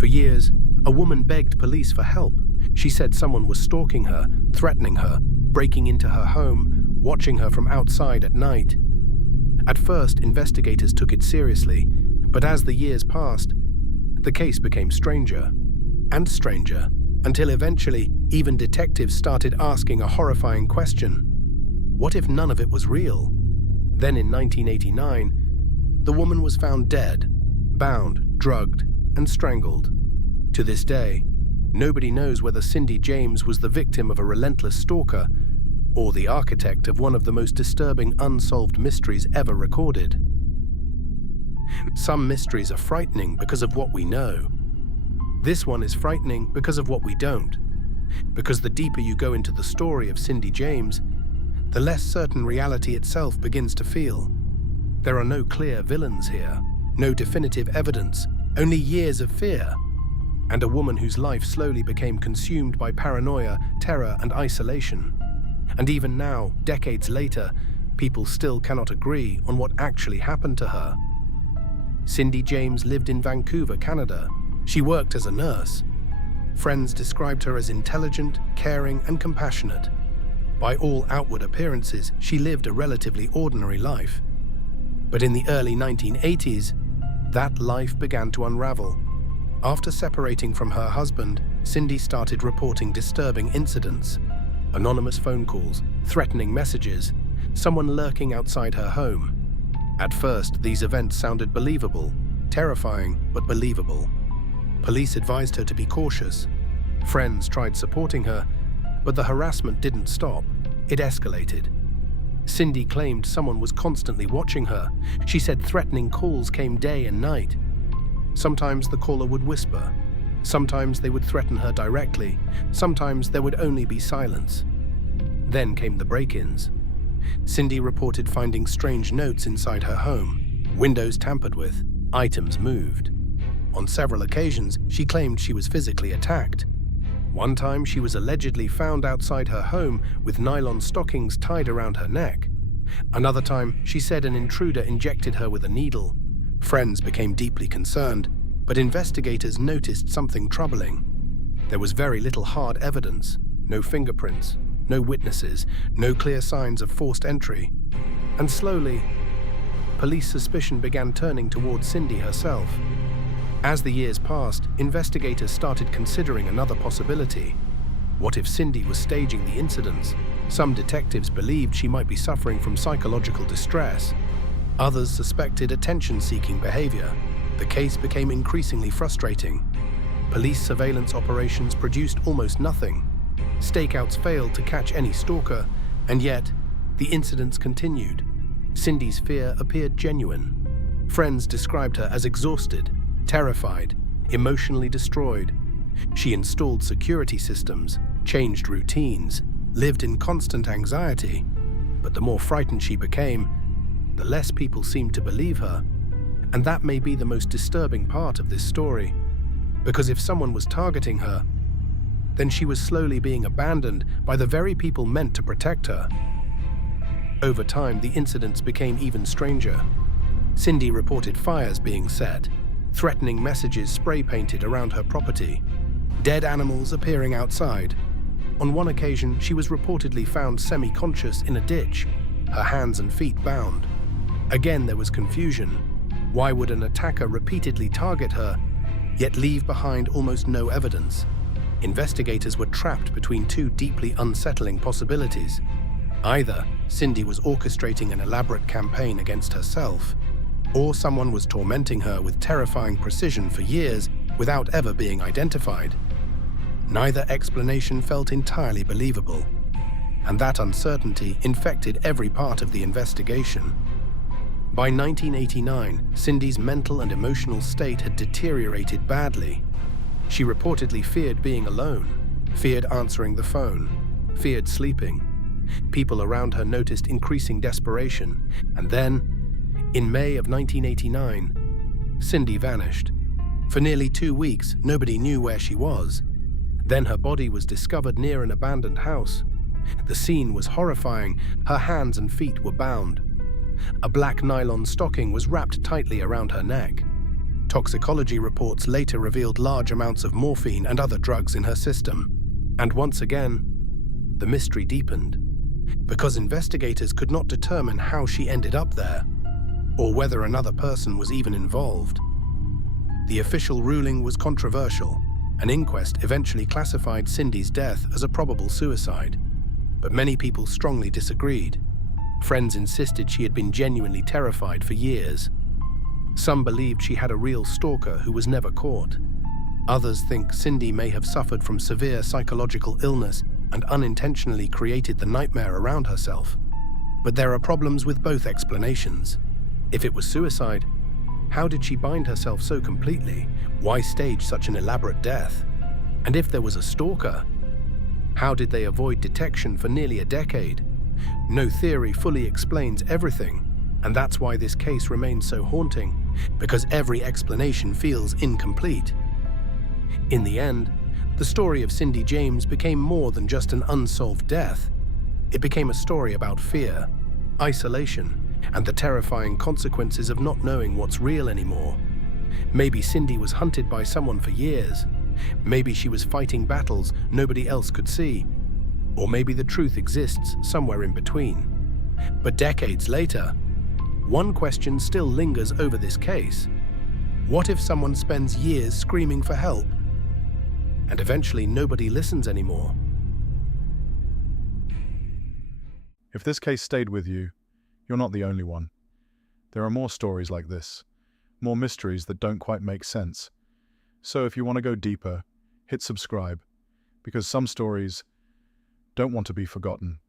For years, a woman begged police for help. She said someone was stalking her, threatening her, breaking into her home, watching her from outside at night. At first, investigators took it seriously, but as the years passed, the case became stranger and stranger, until eventually even detectives started asking a horrifying question. What if none of it was real? Then in 1989, the woman was found dead, bound, drugged, and strangled. To this day, nobody knows whether Cindy James was the victim of a relentless stalker or the architect of one of the most disturbing unsolved mysteries ever recorded. Some mysteries are frightening because of what we know. This one is frightening because of what we don't. Because the deeper you go into the story of Cindy James, the less certain reality itself begins to feel. There are no clear villains here, no definitive evidence, only years of fear, and a woman whose life slowly became consumed by paranoia, terror, and isolation. And even now, decades later, people still cannot agree on what actually happened to her. Cindy James lived in Vancouver, Canada. She worked as a nurse. Friends described her as intelligent, caring, and compassionate. By all outward appearances, she lived a relatively ordinary life. But in the early 1980s, that life began to unravel. After separating from her husband, Cindy started reporting disturbing incidents. Anonymous phone calls, threatening messages, someone lurking outside her home. At first, these events sounded believable, terrifying, but believable. Police advised her to be cautious. Friends tried supporting her, but the harassment didn't stop. It escalated. Cindy claimed someone was constantly watching her. She said threatening calls came day and night. Sometimes the caller would whisper. Sometimes they would threaten her directly. Sometimes there would only be silence. Then came the break-ins. Cindy reported finding strange notes inside her home, windows tampered with, items moved. On several occasions, she claimed she was physically attacked. One time, she was allegedly found outside her home with nylon stockings tied around her neck. Another time, she said an intruder injected her with a needle. Friends became deeply concerned, but investigators noticed something troubling. There was very little hard evidence, no fingerprints, no witnesses, no clear signs of forced entry. And slowly, police suspicion began turning towards Cindy herself. As the years passed, investigators started considering another possibility. What if Cindy was staging the incidents? Some detectives believed she might be suffering from psychological distress. Others suspected attention-seeking behavior. The case became increasingly frustrating. Police surveillance operations produced almost nothing. Stakeouts failed to catch any stalker, and yet, the incidents continued. Cindy's fear appeared genuine. Friends described her as exhausted, terrified, emotionally destroyed. She installed security systems, changed routines, lived in constant anxiety. But the more frightened she became, the less people seemed to believe her. And that may be the most disturbing part of this story. Because if someone was targeting her, then she was slowly being abandoned by the very people meant to protect her. Over time, the incidents became even stranger. Cindy reported fires being set, threatening messages spray-painted around her property, dead animals appearing outside. On one occasion, she was reportedly found semi-conscious in a ditch, her hands and feet bound. Again, there was confusion. Why would an attacker repeatedly target her, yet leave behind almost no evidence? Investigators were trapped between two deeply unsettling possibilities. Either Cindy was orchestrating an elaborate campaign against herself, or someone was tormenting her with terrifying precision for years without ever being identified. Neither explanation felt entirely believable, and that uncertainty infected every part of the investigation. By 1989, Cindy's mental and emotional state had deteriorated badly. She reportedly feared being alone, feared answering the phone, feared sleeping. People around her noticed increasing desperation, and then, in May of 1989, Cindy vanished. For nearly 2 weeks, nobody knew where she was. Then her body was discovered near an abandoned house. The scene was horrifying. Her hands and feet were bound. A black nylon stocking was wrapped tightly around her neck. Toxicology reports later revealed large amounts of morphine and other drugs in her system. And once again, the mystery deepened, because investigators could not determine how she ended up there, or whether another person was even involved. The official ruling was controversial. An inquest eventually classified Cindy's death as a probable suicide, but many people strongly disagreed. Friends insisted she had been genuinely terrified for years. Some believed she had a real stalker who was never caught. Others think Cindy may have suffered from severe psychological illness and unintentionally created the nightmare around herself. But there are problems with both explanations. If it was suicide, how did she bind herself so completely? Why stage such an elaborate death? And if there was a stalker, how did they avoid detection for nearly a decade? No theory fully explains everything, and that's why this case remains so haunting, because every explanation feels incomplete. In the end, the story of Cindy James became more than just an unsolved death. It became a story about fear, isolation, and the terrifying consequences of not knowing what's real anymore. Maybe Cindy was hunted by someone for years. Maybe she was fighting battles nobody else could see. Or maybe the truth exists somewhere in between. But decades later, one question still lingers over this case. What if someone spends years screaming for help, and eventually nobody listens anymore? If this case stayed with you, you're not the only one. There are more stories like this, more mysteries that don't quite make sense. So if you want to go deeper, hit subscribe, because some stories don't want to be forgotten.